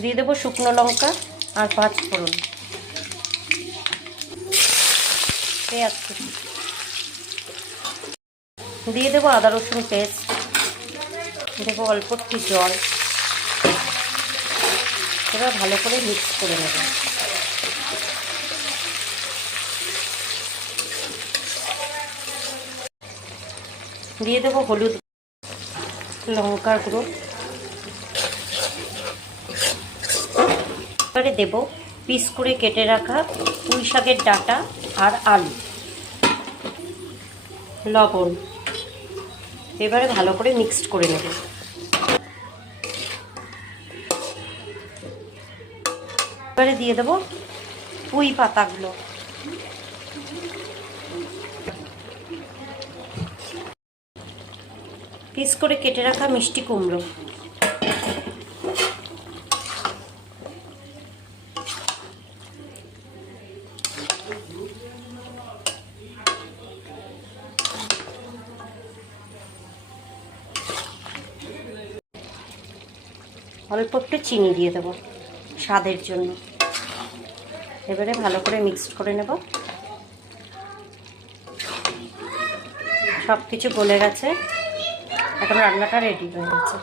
দিয়ে দেবো শুকনো লঙ্কা আর 5 ফোড়ন, পেঁয়াজ কুচি, দিয়ে দেবো আদা রসুন পেস্ট, দেবো অল্প একটু জল। এবার ভালো করে মিক্স করে নেব। দিয়ে দেবো হলুদ, লঙ্কার গুঁড়ো। এবারে দেবো পিস করে কেটে রাখা পুঁই শাকের ডাঁটা আর আলু, লবণ। এবারে ভালো করে মিক্সড করে নেব। এবারে দিয়ে দেবো পুঁই পাতাগুলো, পিস করে কেটে রাখা মিষ্টি কুমড়ো, অল্প একটু চিনি দিয়ে দেবো স্বাদের জন্য। এবারে ভালো করে মিক্সড করে নেব। সব কিছু গলে গেছে, এখন রান্নাটা রেডি হয়ে গেছে।